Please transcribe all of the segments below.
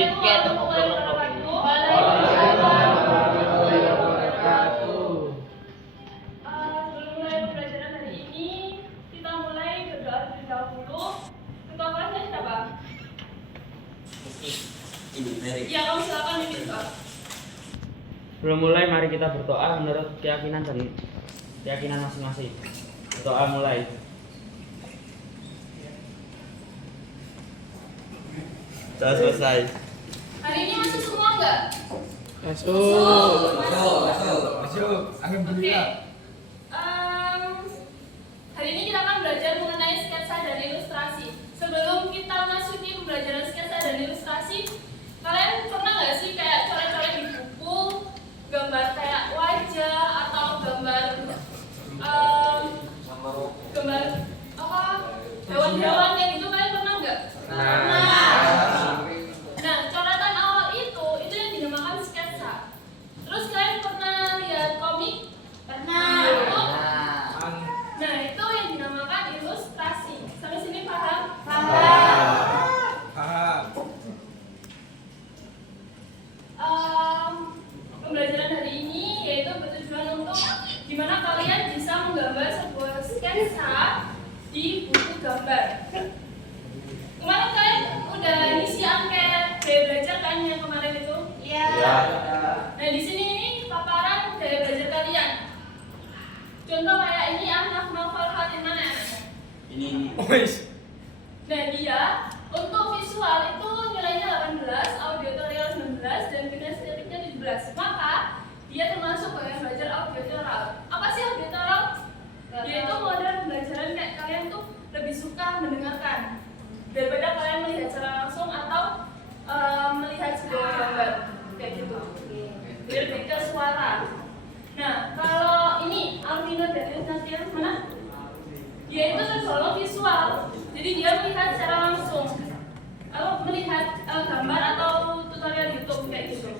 Assalamualaikum warahmatullahi wabarakatuh. Sebelum mulai pembelajaran hari ini, kita mulai berdoa terlebih dahulu. Ketua kelasnya siapa? Iya, kamu silakan memimpin doa. Sebelum mulai, mari kita berdoa menurut keyakinan masing-masing. Berdoa mulai. Sudah selesai. Hari ini masuk semua enggak? Masuk. Oke. Hari ini kita akan belajar mengenai sketsa dan ilustrasi. Sebelum kita masuki pembelajaran sketsa dan ilustrasi, kalian pernah nggak sih kayak coret-coret di buku, gambar kayak wajah atau gambar apa hewan-hewan kayak gitu, kalian pernah nggak? Nah, coretan awal itu yang dinamakan sketsa. Terus kalian pernah lihat komik? Pernah. Nah, itu yang dinamakan ilustrasi. Sampai sini paham? Pembelajaran hari ini yaitu bertujuan untuk gimana kalian bisa menggambar sebuah sketsa di buku gambar. Kemarin kalian udah ngisi angket gaya belajar kan yang kemarin itu? Iya. Nah, di sini ini paparan gaya belajar kalian. Contoh kayak ini anak novel Hatin mana anaknya? Ini. Nah, dia untuk visual itu nilainya 18, auditorial 19, dan kinestetiknya 17. Maka dia termasuk bagian belajar auditoral. Apa sih auditoral? Dia itu model pembelajaran kayak kalian tuh lebih suka mendengarkan daripada kalian melihat secara langsung atau melihat sebuah gambar kayak gitu. Dia lebih ke suara. Nah, kalau ini Alvino dan Natia mana? Dia itu tergolong visual. Jadi dia melihat secara langsung. Atau melihat gambar atau tutorial YouTube kayak gitu.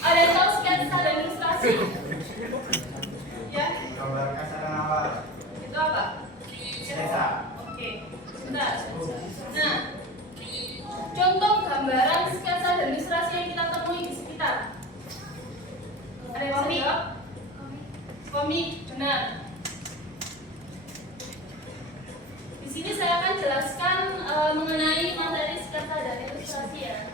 Ada yang tahu sketsa dan ilustrasi? Ya? Gambar kasar awal. Itu apa? Sketsa. Oke. Sebentar. Nah, contoh gambaran sketsa dan ilustrasi yang kita temui di sekitar. Ada yang bisa jawab? Komik, benar. Di sini saya akan jelaskan mengenai materi sketsa dan ilustrasi ya.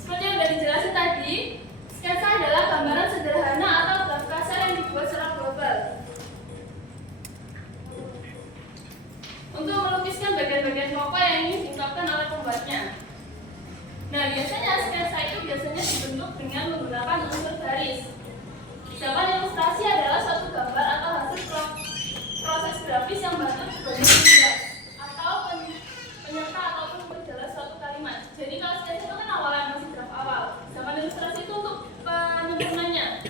Seperti yang sudah dijelasin tadi, sketsa adalah gambaran sederhana atau graf kasar yang dibuat secara global untuk melukiskan bagian-bagian pokok yang ingin diungkapkan oleh pembuatnya. Nah, biasanya sketsa itu dibentuk dengan menggunakan unsur garis. Sedangkan ilustrasi adalah suatu gambar atau hasil proses grafis yang bentuk sebagai penjelas atau penyerta ataupun penjelas suatu kalimat. Jadi kalau sketsa itu kan awalnya masih draft awal, sedangkan ilustrasi itu untuk penyempurnanya,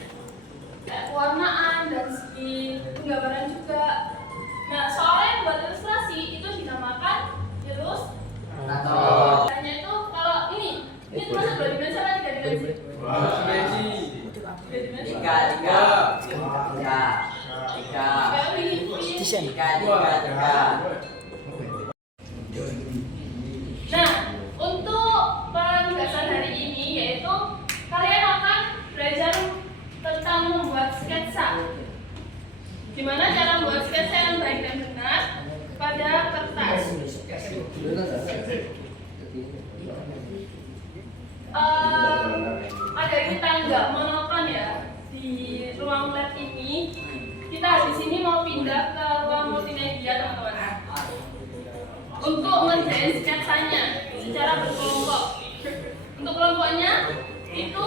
kayak pewarnaan dan segi penggambaran juga. Nah, soalnya yang buat ilustrasi itu dinamakan ilustrator. Hanya itu kalau ini termasuk 2 dimensi atau 3 dimensi? 3 dimensi. Nah, untuk penugasan hari ini yaitu kalian akan belajar tentang membuat sketsa. Gimana cara membuat sketsa yang baik dan benar pada kertas. Agar kita nggak monoton ya di ruang lab ini, kita habis ini mau pindah ke ruang multimedia teman-teman untuk mengerjain sketsanya secara berkelompok. Untuk kelompoknya itu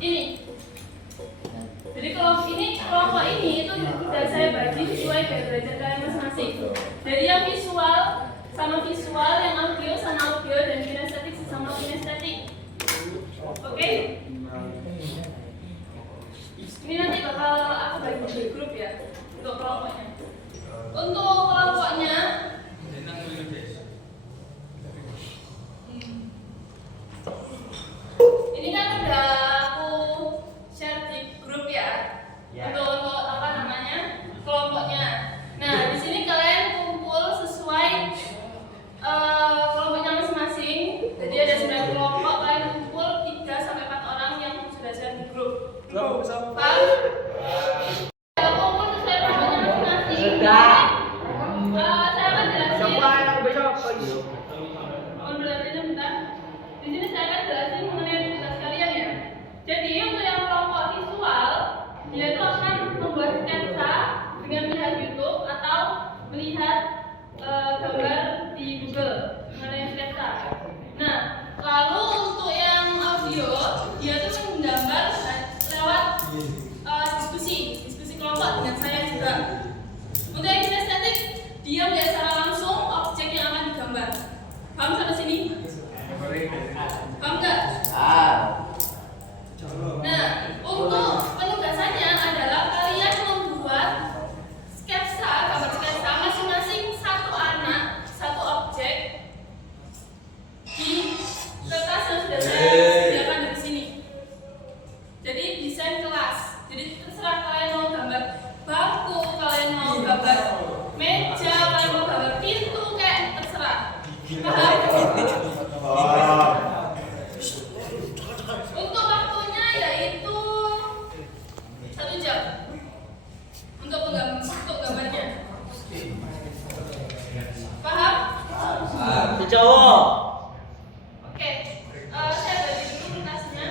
ini. Jadi kelompok ini itu sudah saya bagi sesuai gaya belajar kalian masing-masing. Jadi yang visual sama visual, yang audio sama audio, dan kinestetik sama kinestetik. Oke? Ini nanti bakal aku bagi di grup ya untuk kelompoknya. Untuk kelompoknya ini kan udah aku dia melihat secara langsung objek yang akan digambar. Paham sampai sini? Paham nggak? Nah, untuk penugasannya adalah kalian membuat sketsa, gambar sketsa masing-masing satu anak, satu objek di kertas yang sudah saya sediakan dari sini. Jadi desain kelas. Jadi terserah kalian mau gambar bangku, kalian mau gambar meja, kalian mau gambar pintu, kayak terserah. Paham? Untuk waktunya yaitu 1 jam untuk gambarnya. Paham? Cowok. Oke, saya bagi dulu kertasnya.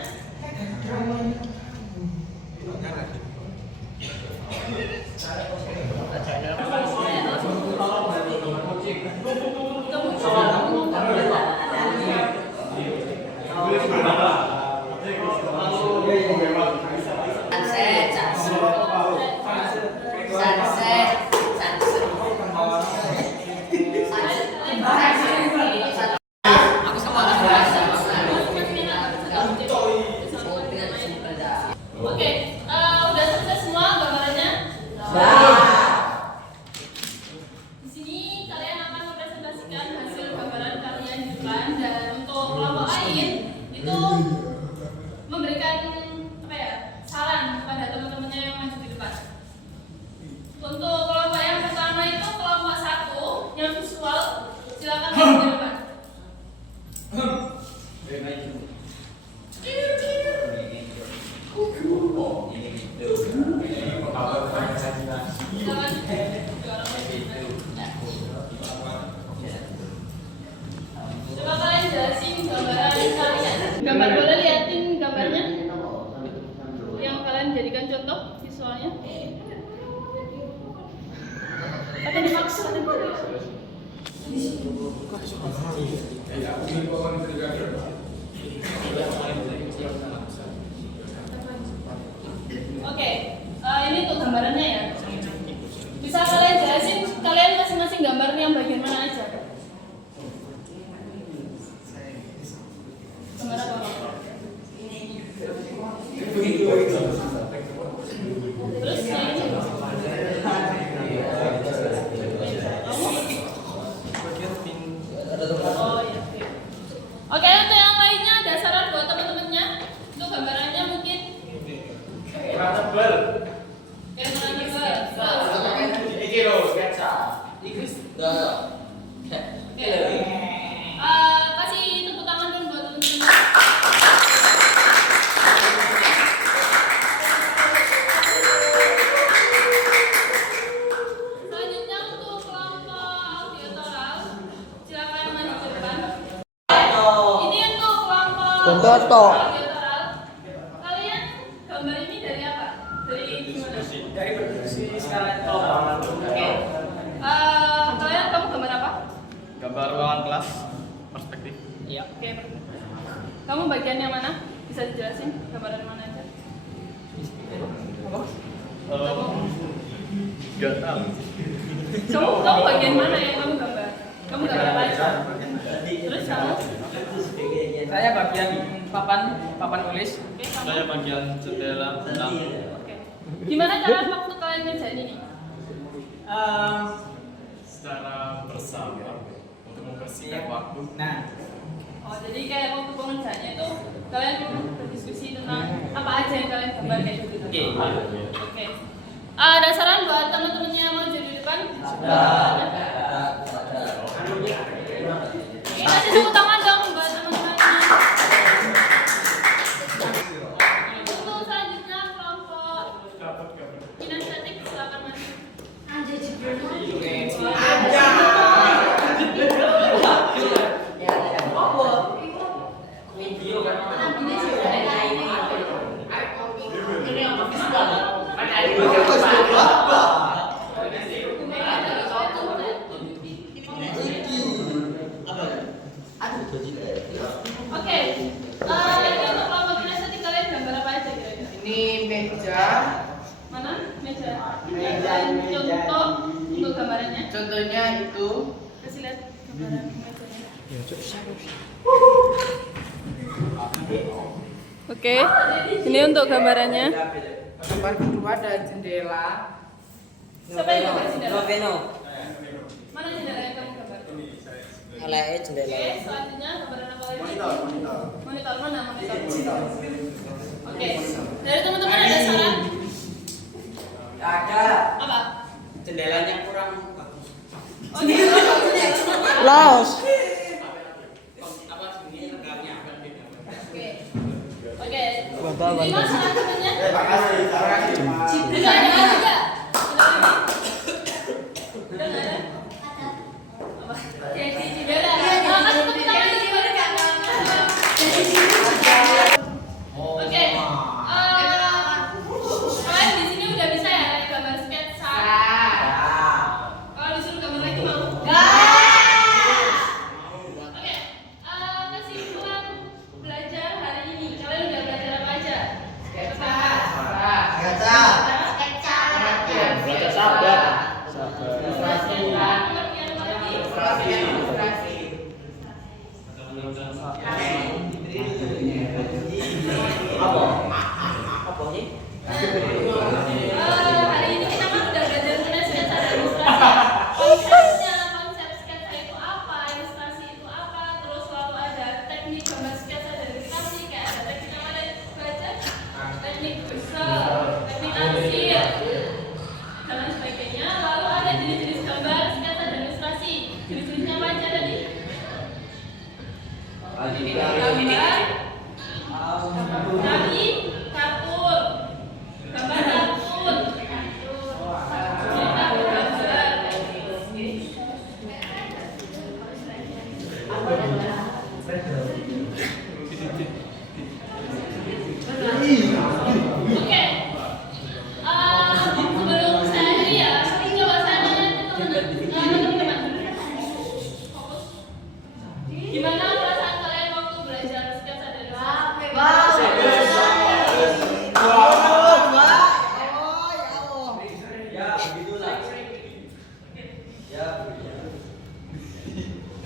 Oke, udah selesai semua gambarannya? Di sini kalian akan mempresentasikan hasil gambaran kalian di depan, dan untuk kelompok lain itu memberikan saran kepada teman-temannya yang maju di depan. Untuk kelompok yang pertama itu kelompok 1 yang visual, silakan maju di depan. Coba kalian jelasin gambaran kalian. Gambar, boleh liatin gambarnya yang kalian jadikan contoh visualnya. Apa dimaksud? Oke, ini untuk gambarannya ya. Bisa kalian jelasin kalian masing-masing gambar yang bagian mana aja? Gambar apa? Terus yang ini? Oh iya. Oke, untuk yang lainnya ada saran buat teman-temannya untuk gambarannya mungkin. Kayak tebal. Iki lho sketsa. Kasih tepuk tangan dulu buat teman-teman. Selanjutnya untuk kelompok audiotoral, silakan maju ke depan. Ini untuk kelompok audiotoral. Kalian gambar ini dari apa? Dari gimana? Dari berdiskusi sekarang kelompok. Oke. Kamu gambar apa? Gambar ruangan kelas perspektif. Iya. Oke. Kamu bagian yang mana? Bisa dijelasin gambaran mana aja? Gak tahu. Kamu bagian mana yang kamu gambar? Kamu gambar apa aja? Terus kamu? Saya bagian papan tulis. Oke, kamu? Saya bagian jendela tentang Oke. Gimana cara waktu kalian ngerjain ini? secara bersama untuk membersihkan waktu. Nah, Oh, jadi kayak waktu pengerjaannya itu kalian berdiskusi tentang apa aja yang kalian gambar kayak gitu. Oke. Ada saran buat teman-temannya yang mau jadi depan? Oke, kasih tepuk tangan dong buat teman-temannya. Untuk selanjutnya kelompok kinestetik, silakan maju. Oke, ini untuk kelompok kinestetik kalian gambar apa aja kira-kira? ini meja. Mana? Meja. Meja. Contoh untuk untuk gambarannya. Contohnya itu. Kasih lihat gambaran mejanya. Oke, ini untuk gambarannya. Gambar kedua ada jendela. Siapa yang gambar jendela? Noveno. Mana jendela yang kamu gambar? Alae jendela. Oke, selanjutnya gambaran apa lagi? Monitor mana monitor? Oke, dari teman-teman ada saran? Ada. Apa? Jendelanya kurang bagus. Oh, gitu. Los. Apa sini regangnya? Oke. Oke. Bapak, Ini bapak. mas temannya? Makasih. Tidak ada juga. Udah nggak ada? Apa? Oke, di jendela. Kasih tepuk tangan di sini. Oke. Kalian di sini udah bisa ya gambar sketsa. Kalau disuruh gambar lagi mau? Oke. Kesimpulan belajar hari ini. Kalian udah belajar apa aja? Sketsa. Belajar sabar. Pengertian apa lagi? Apa? Apa sih? Hari ini kita kan udah belajar mengenai sketsa dan ilustrasi. Konsepnya, konsep sketsa itu apa, ilustrasi itu apa, terus lalu ada teknik gambar sketsa dan ilustrasi, kayak ada teknik apa yang belajar, teknik besar, teknik arsir, dan lain sebagainya. Lalu ada jenis-jenis gambar sketsa dan ilustrasi. Jenis-jenisnya apa aja tadi? Gambar, dari kartun, gambar kartun, cerita gambar. Oke, sebelum saya akhiri ya, coba saya nanya ke teman-teman. Fokus. Gimana perasaan kalian waktu belajar sketsa dan ilustrasi? Ya, begitulah. Ya,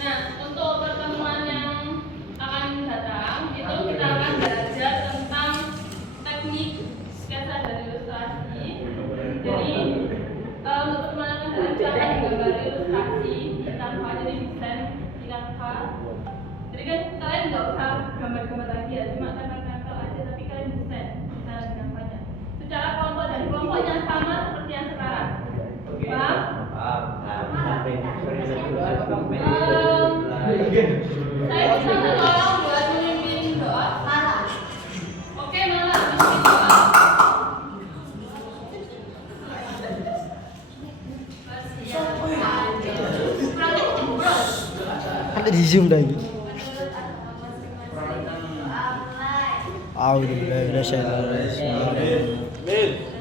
Nah, untuk pertemuan yang akan datang itu kita akan belajar tentang teknik sketsa dan ilustrasi. Jadi untuk pertemuan yang akan datang kita akan gambar ilustrasi di Canva, jadi desain di Canva. Jadi kan kalian nggak usah gambar-gambar lagi ya, cuma tempel-tempel aja, tapi kalian desain cara di Canva-nya. Secara kelompok dan kelompoknya sama seperti yang sekarang. Paham? Saya bisa satu orang buat memimpin doa. Oke, malah memimpin doa. ada di Zoom lagi. Auzubillahi minasyaitonir rajim.